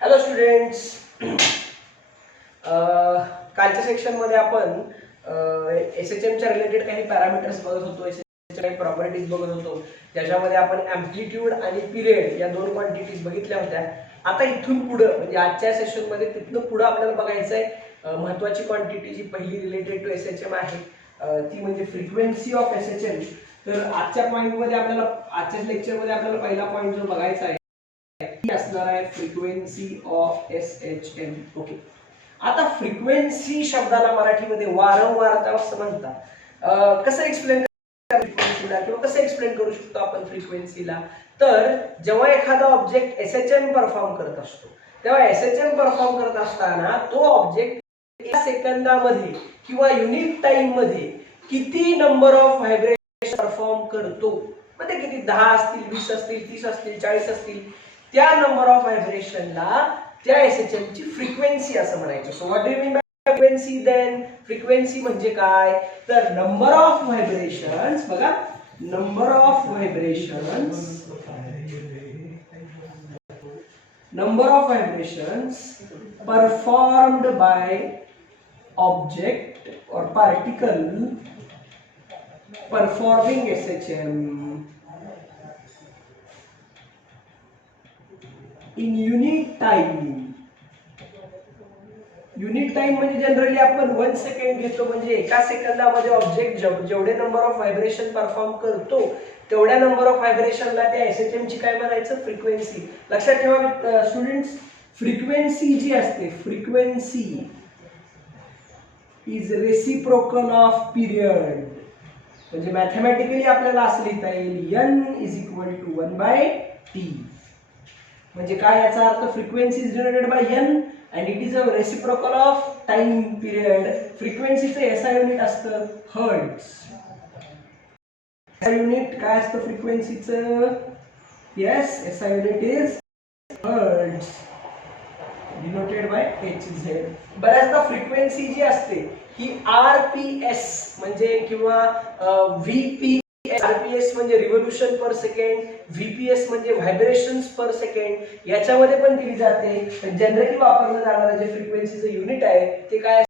Hello students, कालच्या सेक्शनमध्ये आपण SHMच्या रिलेटेड काही पॅरामीटर्स बघत होतो, SHMच्या काही प्रॉपर्टीज बघत होतो, ज्याच्यामध्ये आपण ॲम्प्लिट्यूड आणि पिरियड या दोन क्वांटिटीज बघितल्या होत्या. आता इथून पुढं म्हणजे आजच्या सेशनमध्ये तिथून पुढं आपल्याला बघायचं आहे महत्त्वाची क्वांटिटी जी पहिली रिलेटेड टू SHM आहे ती म्हणजे फ्रिक्वेन्सी ऑफ SHM. तर आजच्या पॉईंटमध्ये आपल्याला आजच्या लेक्चरमध्ये आपल्याला पहिला पॉईंट जो बघायचा आहे असणार आहे फ्रिक्वेन्सी ऑफ SHM. ओके, आता फ्रिक्वेन्सी शब्दाला मराठीमध्ये वारंवारता असं म्हणतात. कसं एक्सप्लेन फ्रिक्वेन्सीला किंवा कसं एक्सप्लेन करू शकतो आपण फ्रिक्वेन्सीला? तर जेव्हा एखादा ऑब्जेक्ट SHM परफॉर्म करत असतो तेव्हा SHM परफॉर्म करत असताना तो ऑब्जेक्ट एका सेकंदामध्ये किंवा युनिट टाइम मध्ये किती नंबर ऑफ व्हायब्रेशन परफॉर्म करतो, म्हणजे किती 10 असतील, 20 असतील, 30 असतील, 40 असतील, त्या नंबर ऑफ व्हायब्रेशनला त्या SHM ची फ्रिक्वेन्सी असं म्हणायचं. So what do you mean by frequency? Then frequency म्हणजे काय? तर नंबर ऑफ व्हायब्रेशन्स, बघा, number of vibrations performed by object or particle performing SHM in unit time. Unit time म्हणजे generally आपण 1 सेकंड घेतो, म्हणजे एका सेकंदामध्ये ऑब्जेक्ट जेवढे नंबर ऑफ व्हायब्रेशन परफॉर्म करतो तेवढ्या नंबर ऑफ व्हायब्रेशनला त्या SHM ची काय म्हणायचं? फ्रिक्वेन्सी. लक्षात ठेवा स्टुडंट्स, फ्रिक्वेन्सी जी असते, frequency is reciprocal off period. म्हणजे मॅथमॅटिकली आपल्याला असं लिहिता येईल n = 1/t. म्हणजे काय याचा अर्थ? Frequency is denoted by n and it is a reciprocal of time period. फ्रिक्वेन्सीचं SI unit असतं हर्ट्ज. SI युनिट काय असतं फ्रिक्वेन्सीचं? yes, SI unit is hertz denoted by Hz. बऱ्याचदा फ्रिक्वेन्सी जी असते ही RPS म्हणजे किंवा VP, RPS म्हणजे रिव्होल्यूशन पर second, VPS म्हणजे vibrations पर second, याच्यामध्ये पण दिली जाते. जनरली वापरलं जाणारं जे फ्रिक्वेन्सीचं युनिट आहे ते काय?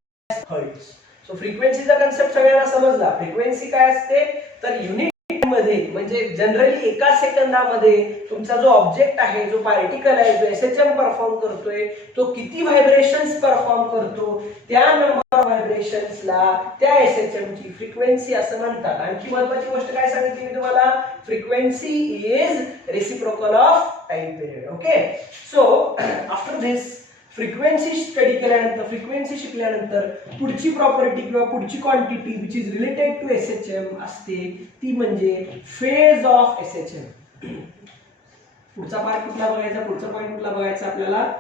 हर्ट्ज. सो फ्रिक्वेन्सीचा कन्सेप्ट सगळ्यांना समजला. फ्रिक्वेन्सी काय असते तर युनिट मध्ये म्हणजे जनरली एका सेकंदामध्ये तुमचा जो ऑब्जेक्ट आहे, जो पार्टिकल आहे, जो SHM परफॉर्म करतोय तो किती व्हायब्रेशन्स परफॉर्म करतो, त्या नंबर ऑफ व्हायब्रेशन्सला त्या SHM ची फ्रिक्वेन्सी असं म्हणतात. आणखी महत्त्वाची गोष्ट काय सांगितली मी तुम्हाला? Frequency is reciprocal of time period. Okay, so after this frequency study केल्यानंतर, फ्रिक्वेन्सी शिकल्यानंतर पुढची प्रॉपर्टी किंवा पुढची quantity which is related to SHM असते ती म्हणजे फेज ऑफ SHM. पुढचा पार्ट कुठला बघायचा? पुढचा पॉइंट कुठला बघायचा आपल्याला?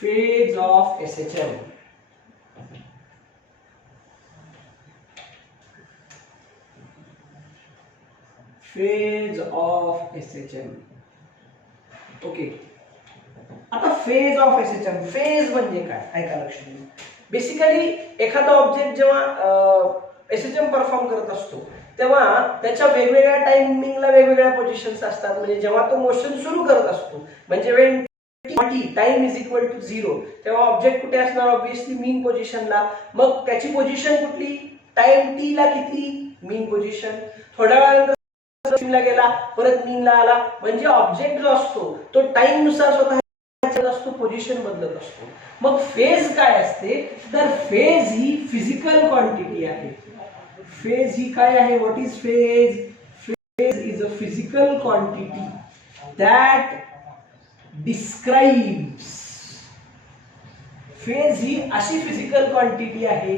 Phase of SHM. Phase of SHM. Okay, आता फेज ऑफ SHM, फेज म्हणजे काय? ऐका लक्ष देऊन. बेसिकली एखादा ऑब्जेक्ट जेव्हा SHM परफॉर्म करत असतो तेव्हा त्याच्या वेगवेगळ्या टायमिंगला वेगवेगळ्या पोझिशन्स असतात. म्हणजे जेव्हा तो मोशन सुरू करत असतो म्हणजे when time is equal to 0 तेव्हा ऑब्जेक्ट कुठे असणार? ऑब्विसली मीन पोझिशनला. मग त्याची पोझिशन कुठली? टाइम टी ला किती? मीन पोझिशन. थोड्या वेळानंतर ला गेला, परत मीनला आला, म्हणजे ऑब्जेक्ट जो असतो तो टाइम नुसार स्वतः असतो, पोझिशन बदलत असतो. मग फेज काय असते तर फेज ही फिजिकल क्वांटिटी आहे. फेज ही काय आहे? What is phase? Phase is a physical quantity that describes. Phase ही अशी फिजिकल क्वांटिटी आहे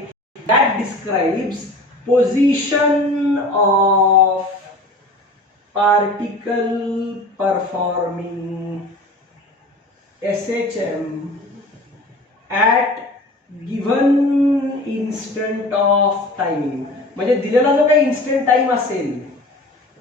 that describes position of particle performing SHM at given instant of time. म्हणजे दिलेला जो काही इन्स्टंट टाइम असेल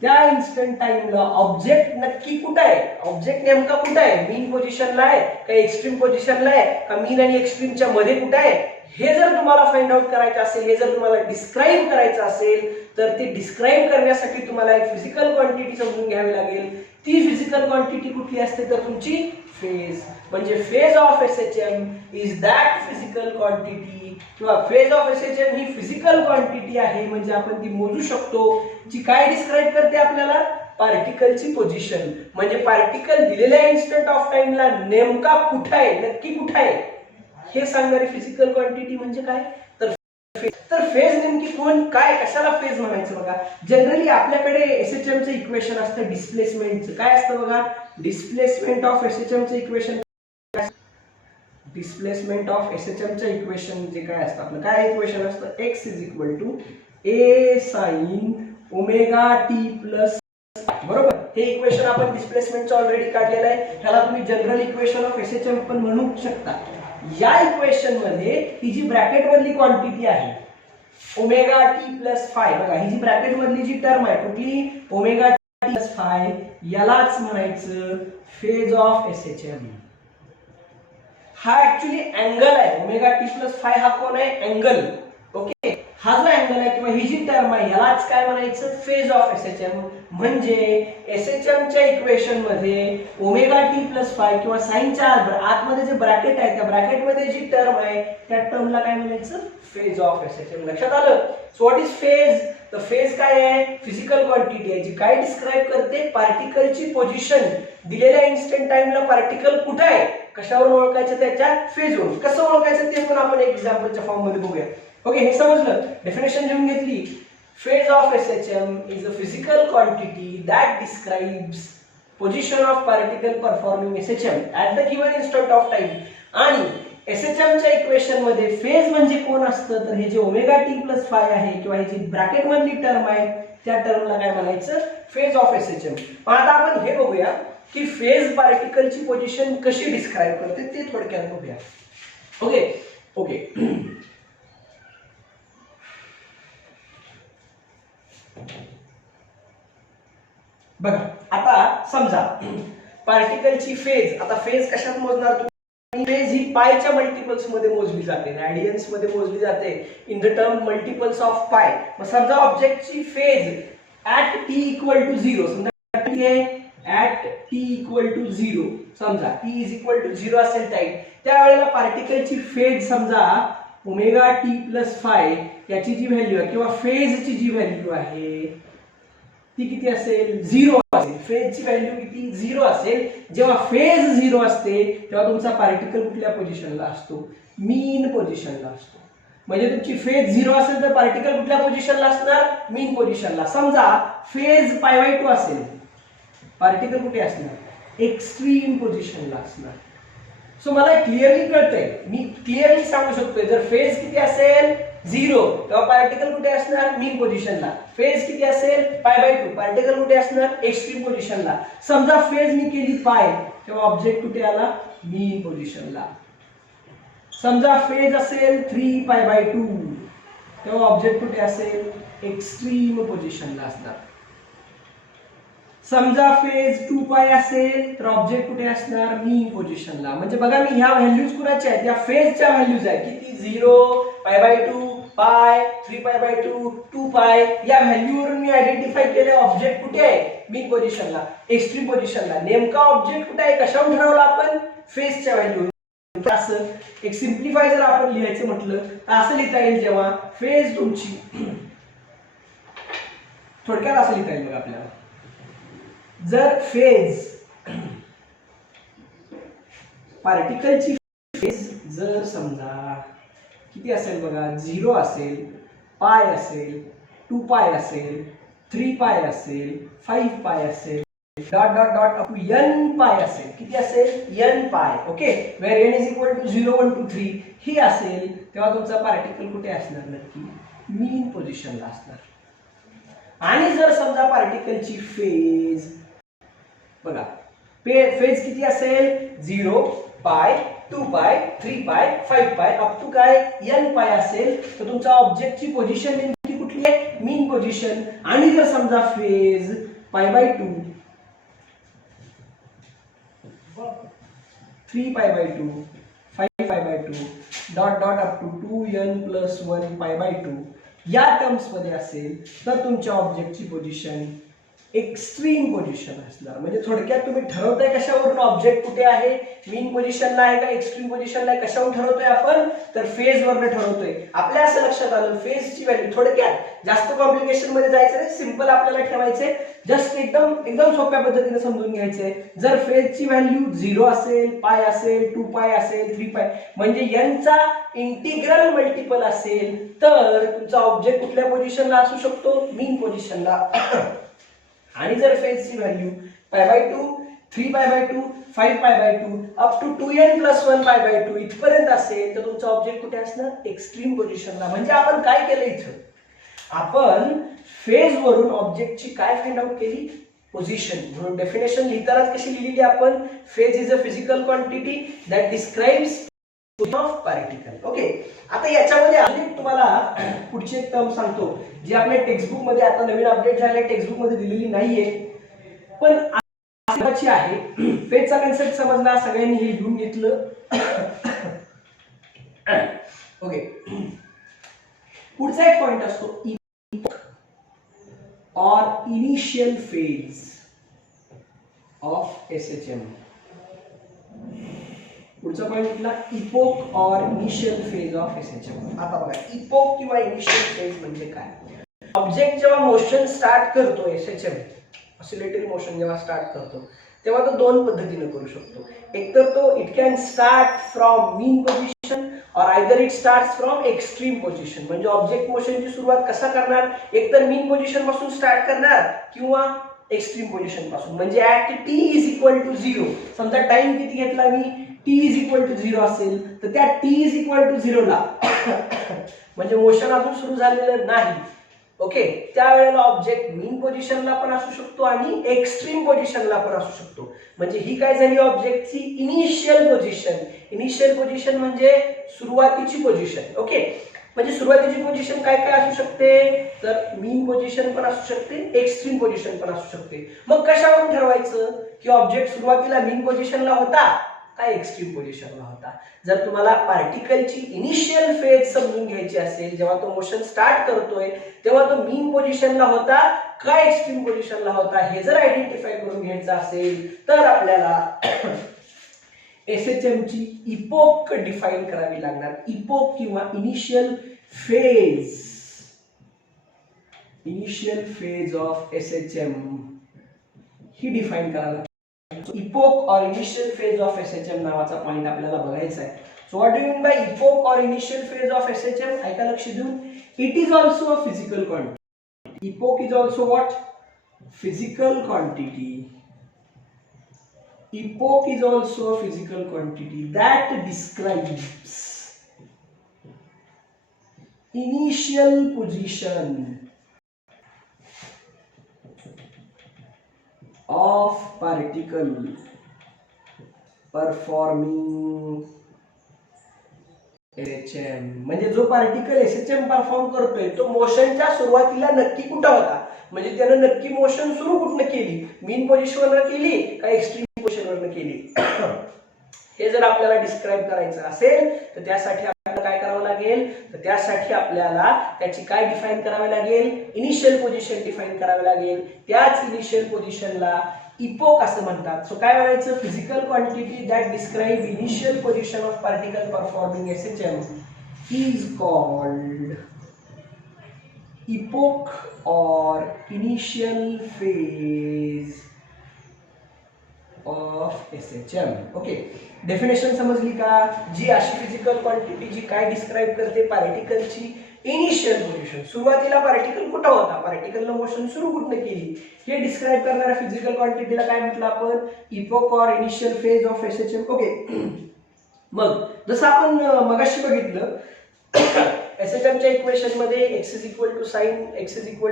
त्या इन्स्टंट टाइमला ऑब्जेक्ट नक्की कुठे आहे? ऑब्जेक्ट नेमका कुठे आहे? मीन पोझिशनला आहे का एक्स्ट्रीम पोझिशनला आहे का मीन आणि एक्स्ट्रीमच्या मध्ये कुठे आहे? हे जर तुम्हाला फाइंड आउट करायचं असेल, हे जर तुम्हाला डिस्क्राइब करायचं असेल तर ते डिस्क्राइब करण्यासाठी तुम्हाला एक फिजिकल क्वांटिटी समजून घ्यावी लागेल. ती फिजिकल क्वांटिटी कुठली असते तर तुमची फेज म्हणजे phase of SHM is that physical quantity किंवा फेज ऑफ एसएचएम ही फिजिकल क्वांटिटी आहे म्हणजे आपण ती मोजू शकतो जी काय डिस्क्राइब करते आपल्याला पार्टिकलची पोझिशन म्हणजे पार्टिकल दिलेल्या इन्स्टंट ऑफ टाइमला नेमका कुठे आहे नक्की कुठे आहे हे सांगणारी फिजिकल क्वांटिटी म्हणजे काय तर फेज नेमकी कोण काय कशाला फेज म्हणायचं बघा जनरली आपल्याकडे एसएचएम चं इक्वेशन असतं डिस्प्लेसमेंटचं काय असतं बघा डिस्प्लेसमेंट ऑफ एसएचएम चं इक्वेशन डिस्प्लेसमेंट ऑफ एसएचएम चं इक्वेशन जे काय असतं आपलं काय इक्वेशन असतं x is equal to a sin omega t plus बरोबर हे इक्वेशन आपण डिस्प्लेसमेंटचं ऑलरेडी काढलेलं आहे ह्याला तुम्ही जनरल इक्वेशन ऑफ एसएचएम पण म्हणू शकता या इक्वेशन मध्ये ही जी ब्रॅकेट मधली क्वांटिटी आहे ओमेगा टी प्लस फाय बघा ही जी ब्रॅकेट मधली जी टर्म आहे कुठली ओमेगा टी प्लस फाय यालाच म्हणायचं फेज ऑफ एसएचएम हा ऍक्च्युअली अँगल आहे ओमेगा टी प्लस फाय हा कोण आहे अँगल ओके हा जो अँगल आहे किंवा ही जी टर्म आहे यालाच काय म्हणायचं फेज ऑफ एसएचएम म्हणजे एसएचएम च्या इक्वेशन मध्ये ओमेगा टी प्लस फाय किंवा साइनच्या आतमध्ये जे ब्रॅकेट आहे त्या ब्रॅकेट मध्ये जी टर्म आहे त्या टर्मला काय म्हणायचं फेज ऑफ एसएचएम लक्षात आलं सो व्हॉट इज फेज तर फेज काय आहे फिजिकल क्वांटिटी आहे जी काय डिस्क्राइब करते पार्टिकलची पोझिशन दिलेल्या इन्स्टंट टाइमला पार्टिकल कुठे आहे कशावरून ओळखायचं त्याच्या फेजवरून कसं ओळखायचं ते पण आपण एक एक्झाम्पलच्या फॉर्म मध्ये बघूया ओके हे समजलं डेफिनेशन लिहून घेतली phase of SHM is a physical quantity that describes position of particle performing SHM at the given instant of time आणि SHM च्या इक्वेशन मध्ये फेज म्हणजे कोण असतं तर हे जे ओमेगा टी प्लस फाय आहे किंवा ही जी ब्रॅकेट मधली टर्म आहे त्या टर्मला काय म्हणायचं फेज ऑफ एसएचएम आता आपण हे बघूया की फेज पार्टिकलची पोझिशन कशी डिस्क्राइब करते ते थोडक्यात बघूया ओके ओके बघा आता समजा पार्टिकलची फेज आता फेज कशात मोजणार तुम्ही फेज ही पायच्या मल्टिपल्स मध्ये मोजली जाते रेडियन्स मध्ये मोजली जाते in the term multiples of pi मग समजा ऑब्जेक्टची phase at t equal to 0 समजा टी आहे ऍट टी इक्वल टू 0 समजा टी इज इक्वल टू 0 असेल टाइम त्यावेळेला पार्टिकलची फेज समजा ओमेगा टी प्लस फाय याची जी व्हॅल्यू आहे किंवा फेजची जी व्हॅल्यू आहे ती किती असेल 0 असेल फेजची व्हॅल्यू किती 0 असेल जेव्हा फेज 0 असते तेव्हा तुमचा पार्टिकल कुठल्या पोझिशनला असतो मीन पोझिशनला असतो म्हणजे तुमची फेज 0 असेल तर पार्टिकल कुठल्या पोझिशनला असणार मीन पोझिशनला समजा फेज π/2 असेल पार्टिकल कुठे असणार एक्स्ट्रीम पोझिशनला असणार सो मला क्लिअरली कळतंय मी क्लिअरली सांगू शकतोय जर फेज किती असेल 0 तेव्हा पार्टिकल कुठे असणार मीन पोझिशनला फेज किती असेल π/2 पार्टिकल कुठे असणार एक्स्ट्रीम पोझिशनला समजा फेज मी केली पाय तेव्हा ऑब्जेक्ट कुठे आला मीन पोझिशनला समजा फेज असेल 3π/2 तेव्हा ऑब्जेक्ट कुठे असेल एक्स्ट्रीम पोझिशनला असणार समजा फेज 2π असेल तर ऑब्जेक्ट कुठे असणार मीन पोझिशनला म्हणजे बघा मी ह्या व्हॅल्यूज कुणाच्या आहेत या फेजच्या व्हॅल्यूज आहेत किती 0 π/2 पाय 3π/2 2π या व्हॅल्यूवरून मी आयडेंटिफाय केले ऑब्जेक्ट कुठे आहे मीन पोझिशनला एक्स्ट्रीम पोझिशनला नेमका ऑब्जेक्ट कुठे आहे कशावर ठरवलं आपण फेजच्या व्हॅल्यू असं एक सिम्प्लिफाय जर आपण लिहायचं म्हटलं तर असं लिहिता येईल जेव्हा फेज तुमची थोडक्यात असं लिहिता येईल बघा आपल्याला जर फेज पार्टिकलची फेज जर समजा किती असेल बघा 0 असेल पाय असेल 2π असेल 3π असेल 5π असेल dot dot dot up to n pi असेल किती असेल n pi okay where n is equal to 0 1 2 3 ही असेल तेव्हा तुमचा पार्टिकल कुठे असणार नक्की मीन पोझिशनला असणार आणि जर समजा पार्टिकलची फेज बघा फेज किती असेल 0 पाय 2π 3π 5π अप टू काय n पाय असेल तर तुमचा ऑब्जेक्टची पोझिशन नेमकी कुठली आहे मीन पोझिशन आणि जर समजा phase π/2 3π/2 5π/2 dot dot up to 2n+1π/2 या टर्म्स मध्ये असेल तर तुमच्या ऑब्जेक्टची पोझिशन एक्स्ट्रीम पोझिशन असणार. म्हणजे थोडक्यात तुम्ही ठरवताय कशावरून ऑब्जेक्ट कुठे आहे, मीन पोझिशनला आहे का एक्स्ट्रीम पोझिशनला आहे, कशावरून ठरवतोय आपण, तर फेज वरनं ठरवतोय. आपल्या असं लक्षात आलं फेजची व्हॅल्यू, थोडक्यात जास्त कॉम्प्लिकेशन मध्ये जायचं नाही, सिंपल आपल्याला ठेवायचंय, जस्ट एकदम एकदम सोप्या पद्धतीने समजून घ्यायचंय. जर फेजची व्हॅल्यू 0 असेल, पाय असेल, 2 पाय असेल, 3 पाय म्हणजे यांचा इंटिग्रल मल्टिपल असेल तर तुमचा ऑब्जेक्ट कुठल्या पोझिशनला असू शकतो, मीन पोझिशनला. आणि जर फेजची व्हॅल्यू π/2, 3π/2, 5π/2 अप टू 2n+1 π/2 इथपर्यंत असेल तर तुमचा ऑब्जेक्ट कुठे असणार, एक्स्ट्रीम पोझिशनला. म्हणजे आपण काय केलं इथं, आपण फेज वरून ऑब्जेक्टची काय फाइंड आउट केली, पोझिशन. म्हणून डेफिनेशन लिहितानाच कशी लिहिली आपण, phase is a physical quantity that describes of particle. Okay, आता याच्यामध्ये अजून तुम्हाला पुढची एक टर्म सांगतो जी आपल्या टेक्स्टबुक मध्ये आता नवीन अपडेट झाले, टेक्स्टबुक मध्ये दिलेली नाहीये पण महत्त्वाची आहे. फेजचा कन्सेप्ट समजला, सगळ्यांनी हे लिहून घेतलं. ओके, पुढचा एक पॉइंट असतो और इनिशियल फेज ऑफ एसएचएम. पुढचा पॉइंट कुठला, इपोक और इनिशियल फेज ऑफ एसएचएम. आता बघा, इपोक किंवा इनिशियल फेज म्हणजे काय. ऑब्जेक्ट जेव्हा मोशन स्टार्ट करतो, एसएचएम ऑसिलेटरी मोशन जेव्हा स्टार्ट करतो तेव्हा तो दोन पद्धतीने करू शकतो. एक तर तो it can start from mean position और either it starts from extreme position. म्हणजे ऑब्जेक्ट मोशनची सुरुवात कसा करणार, एक तर मीन पोझिशन पासून स्टार्ट करणार किंवा एक्स्ट्रीम पोझिशन पासून. म्हणजे at t is equal to 0, समजा टाइम किती घेतला मी, टी इज इक्वल टू 0 असेल तर त्या टी इज इक्वल टू 0 ला म्हणजे मोशन अजून सुरू झालेलं नाही. ओके, त्यावेळेला ऑब्जेक्ट मीन पोझिशनला पण असू शकतो आणि एक्स्ट्रीम पोझिशनला पण असू शकतो. म्हणजे ही काय झाली ऑब्जेक्टची इनिशियल पोझिशन. इनिशियल पोझिशन म्हणजे सुरुवातीची पोझिशन. ओके, म्हणजे सुरुवातीची पोझिशन काय काय असू शकते, तर मीन पोझिशन पण असू शकते, एक्स्ट्रीम पोझिशन पण असू शकते. मग कशावरून ठरवायचं की ऑब्जेक्ट सुरुवातीला मीन पोझिशनला होता काय एक्स्ट्रीम पोझिशनला होता. जर तुम्हाला पार्टिकलची इनिशियल फेज समजून घ्यायची असेल, जेव्हा तो मोशन स्टार्ट करतोय तेव्हा तो मीन पोझिशनला होता काय एक्स्ट्रीम पोझिशनला होता, हे जर आयडेंटिफाय करून घ्यायचं असेल तर आपल्याला एसएचएम ची इपोक डिफाइन करावी लागणार. इपोक किंवा initial phase of SHM he define करावी. इपोक और इनिशियल फेज ऑफ एसएचएम नावाचा पॉइंट आपल्याला बघायचा आहे. So what do you mean bye epoch और इनिशियल फेज ऑफ एसएचएम, ऐका लक्ष देऊन. It is also a physical quantity. Epoch is also what, physical quantity. Epoch is also a physical quantity that describes initial position of particle performing SHM. म्हणजे जो particle SHM perform करतोय तो मोशनच्या सुरुवातीला नक्की कुठं होता, म्हणजे त्यानं नक्की मोशन सुरू कुठनं केली, मीन पोझिशनवर केली का एक्स्ट्रीम पोझिशनवर केली. हे जर आपल्याला डिस्क्राइब करायचं असेल तर त्यासाठी आपल्याला काय करावं लागेल, तर त्यासाठी आपल्याला त्याची काय डिफाइन करावी लागेल, इनिशियल पोझिशन डिफाइन करावी लागेल. त्याच इनिशियल पोझिशनला इपोक असं म्हणतात. सो काय म्हणायचं, physical quantity that describe initial position of particle performing SHM is called epoch और initial phase of SHM. Okay, definition समजली का. जी अशी फिजिकल क्वांटिटी जी काय डिस्क्राइब करते पार्टिकलची इनिशियल पोझिशन, सुरुवातीला पार्टिकल कुठं होता, पार्टिकलनं मोशन सुरू कुठनं केली, हे डिस्क्राइब करणाऱ्या फिजिकल क्वांटिटीला काय म्हटलं आपण, इपोक और initial phase of SHM. Okay, मग जसं आपण मगाशी बघितलं एसएचएमच्या इक्वेशन मध्ये x is equal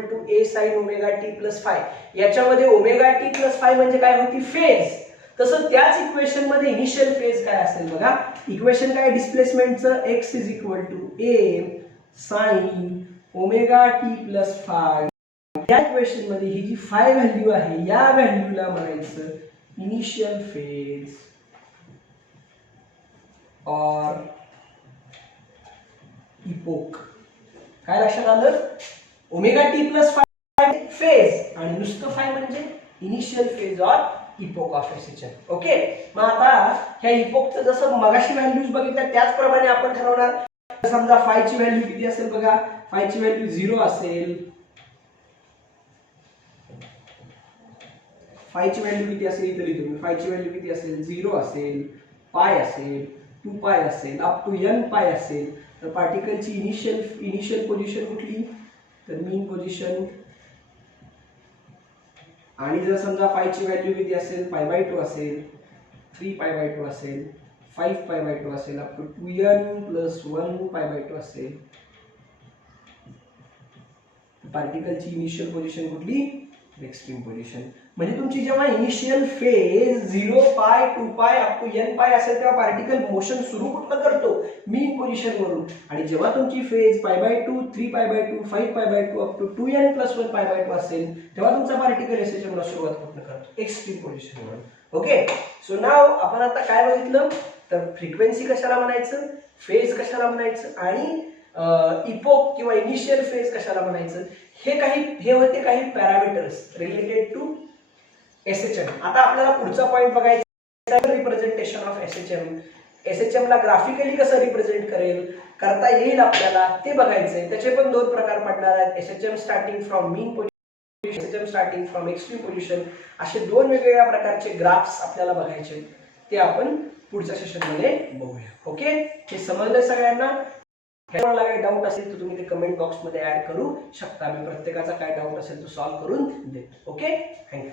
to a sin omega t plus phi, याच्यामध्ये ओमेगा टी प्लस फाय म्हणजे काय होती, फेज. तसं त्याच इक्वेशन मध्ये इनिशियल फेज काय असेल बघा. इक्वेशन काय डिस्प्लेसमेंटचं, x is equal to a sin omega t plus phi. या इक्वेशन मध्ये ही जी फाय व्हॅल्यू आहे या व्हॅल्यूला म्हणायचं इनिशियल फेज और इपोक. काय लक्षात आलं, ओमेगा टी प्लस फेज आणि नुसतं फाय म्हणजे initial phase or epoch of SHM. Okay, मग आता ह्या इपोकचं जसं मगाशी व्हॅल्यूज बघितल्या त्याचप्रमाणे आपण ठरवणार. समजा फायची व्हॅल्यू किती असेल बघा, फायची व्हॅल्यू 0 असेल. फायची व्हॅल्यू किती असेल इथे लिहितो मी. फायची व्हॅल्यू किती असेल, 0 असेल, पाय असेल, 2 पाय असेल, अप टू n पाय असेल. तर पार्टिकलची इनिशियल पोझिशन कुठली, तर मीन पोझिशन. आणि जर समजा फायची व्हॅल्यू किती असेल, π/2 असेल, 3π/2 असेल, 5π/2 असेल, अप टू 2n + 1π/2 असेल. पार्टिकलची इनिशियल पोझिशन कुठली, एक्स्ट्रीम पोझिशन. म्हणजे तुमची जेव्हा इनिशियल फेज 0 पाय 2 पाय अप टू n पाय असेल तेव्हा पार्टिकल मोशन सुरू कुठं करतो, मीन पोझिशन वरून. आणि जेव्हा तुमची फेज π/2 3π/2 5π/2 अप टू 2n + 1π/2 असेल तेव्हा तुमचा पार्टिकल एसएचएम ला सुरुवात कुठं करतो, एक्स्ट्रीम पोझिशन वरून. ओके, सो नाव आपण आता काय बघितलं, तर फ्रिक्वेन्सी कशाला म्हणायचं, फेज कशाला म्हणायचं आणि इपोक किंवा इनिशियल फेज कशाला म्हणायचं, हे होते काही पॅरामीटर्स रिलेटेड टू एसएचएम. आता आपल्याला पुढचा पॉइंट बघायचा, रिप्रेझेंटेशन ऑफ एसएचएम. एसएचएम ला ग्राफिकली कसं रिप्रेझेंट करता येईल आपल्याला ते बघायचंय. त्याचे पण 2 प्रकार पडणार आहेत, SHM starting from mean position, SHM starting from extreme position. असे 2 वेगवेगळ्या प्रकारचे ग्राफ्स आपल्याला बघायचे, ते आपण पुढच्या सेशनमध्ये बघूया. ओके, हे समजलं सगळ्यांना. तुम्हाला काही डाऊट असेल तर तुम्ही ते कमेंट बॉक्समध्ये ऍड करू शकता. मी प्रत्येकाचा काय डाऊट असेल तो सॉल्व्ह करून देतो. Okay, thank you.